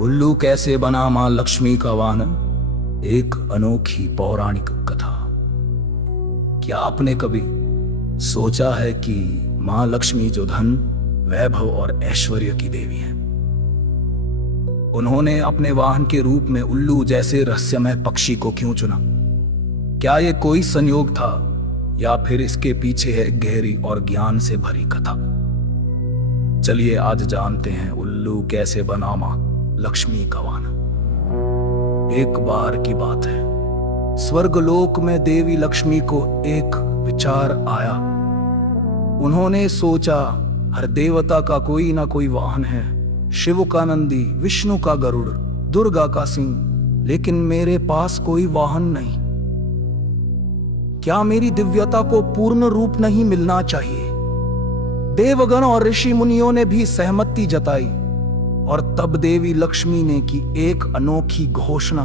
उल्लू कैसे बना मां लक्ष्मी का वाहन, एक अनोखी पौराणिक कथा। क्या आपने कभी सोचा है कि मां लक्ष्मी जो धन, वैभव और ऐश्वर्य की देवी है, उन्होंने अपने वाहन के रूप में उल्लू जैसे रहस्यमय पक्षी को क्यों चुना? क्या यह कोई संयोग था या फिर इसके पीछे है गहरी और ज्ञान से भरी कथा? चलिए आज जानते हैं उल्लू कैसे बना मां लक्ष्मी का वाहन। एक बार की बात है, स्वर्गलोक में देवी लक्ष्मी को एक विचार आया। उन्होंने सोचा, हर देवता का कोई ना कोई वाहन है। शिव का नंदी, विष्णु का गरुड़, दुर्गा का सिंह, लेकिन मेरे पास कोई वाहन नहीं। क्या मेरी दिव्यता को पूर्ण रूप नहीं मिलना चाहिए? देवगण और ऋषि मुनियों ने भी सहमति जताई और तब देवी लक्ष्मी ने की एक अनोखी घोषणा,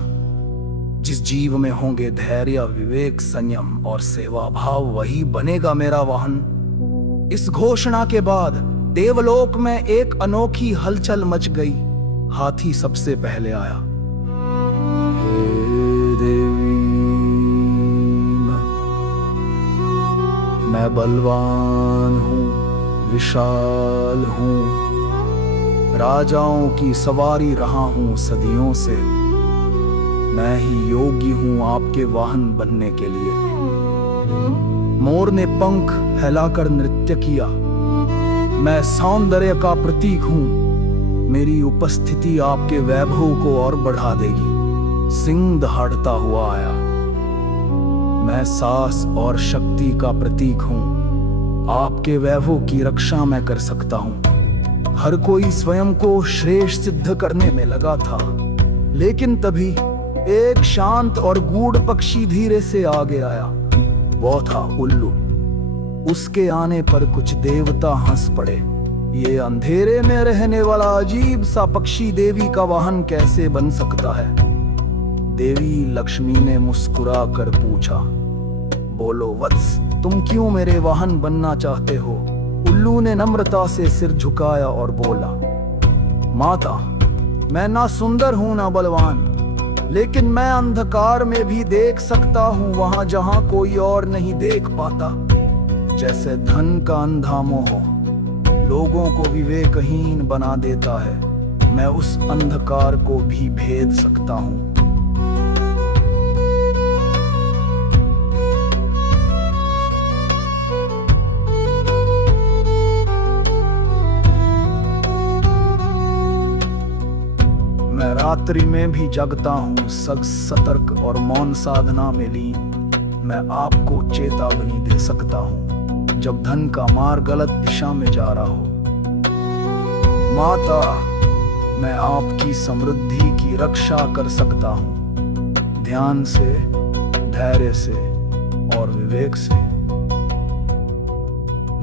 जिस जीव में होंगे धैर्य, विवेक, संयम और सेवा भाव, वही बनेगा मेरा वाहन। इस घोषणा के बाद देवलोक में एक अनोखी हलचल मच गई। हाथी सबसे पहले आया। हे देवी, मैं बलवान हूं, विशाल हूं, राजाओं की सवारी रहा हूं सदियों से। मैं ही योग्य हूं आपके वाहन बनने के लिए। मोर ने पंख फैलाकर नृत्य किया। मैं सौंदर्य का प्रतीक हूं। मेरी उपस्थिति आपके वैभव को और बढ़ा देगी। सिंह दहाड़ता हुआ आया। मैं साहस और शक्ति का प्रतीक हूं। आपके वैभव की रक्षा मैं कर सकता हूं। हर कोई स्वयं को श्रेष्ठ सिद्ध करने में लगा था, लेकिन तभी एक शांत और गूढ़ पक्षी धीरे से आगे आया। वो था उल्लू। उसके आने पर कुछ देवता हंस पड़े। ये अंधेरे में रहने वाला अजीब सा पक्षी देवी का वाहन कैसे बन सकता है? देवी लक्ष्मी ने मुस्कुरा कर पूछा, बोलो वत्स, तुम क्यों मेरे वाहन बनना चाहते हो? उल्लू ने नम्रता से सिर झुकाया और बोला, माता, मैं ना सुंदर हूं ना बलवान, लेकिन मैं अंधकार में भी देख सकता हूं वहां जहां कोई और नहीं देख पाता। जैसे धन का अंधा मोह लोगों को विवेकहीन बना देता है, मैं उस अंधकार को भी भेद सकता हूं। मैं रात्रि में भी जगता हूँ, सतर्क और मौन साधना में लीन। मैं आपको चेतावनी दे सकता हूँ जब धन का मार्ग गलत दिशा में जा रहा हो। माता, मैं आपकी समृद्धि की रक्षा कर सकता हूँ, ध्यान से, धैर्य से और विवेक से।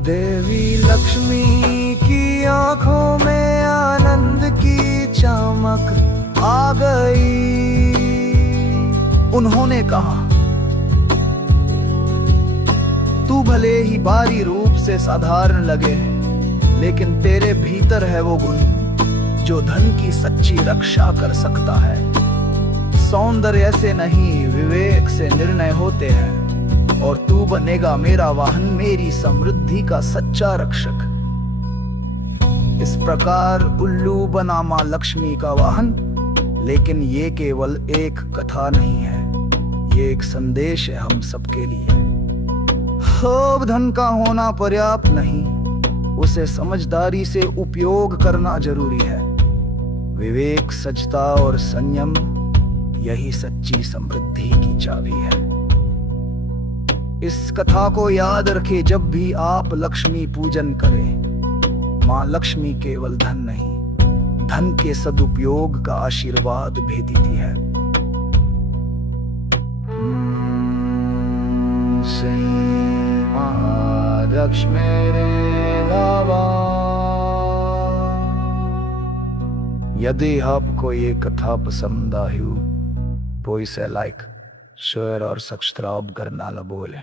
देवी लक्ष्मी की आंखों में आनंद की चमक आ गई। उन्होंने कहा, तू भले ही बाहरी रूप से साधारण लगे, लेकिन तेरे भीतर है वो गुण जो धन की सच्ची रक्षा कर सकता है। सौंदर्य से नहीं, विवेक से निर्णय होते हैं और तू बनेगा मेरा वाहन, मेरी समृद्धि का सच्चा रक्षक। इस प्रकार उल्लू बना मां लक्ष्मी का वाहन। लेकिन ये केवल एक कथा नहीं है, ये एक संदेश है हम सबके लिए। खूब धन का होना पर्याप्त नहीं, उसे समझदारी से उपयोग करना जरूरी है। विवेक, सच्चता और संयम, यही सच्ची समृद्धि की चाबी है। इस कथा को याद रखें जब भी आप लक्ष्मी पूजन करें। मां लक्ष्मी केवल धन नहीं, धन के सदुपयोग का आशीर्वाद भी देती है। महालक्ष्मी यदि आपको ये कथा पसंद आई हो तो इसे लाइक, शेयर और सब्सक्राइब करना न भूलें।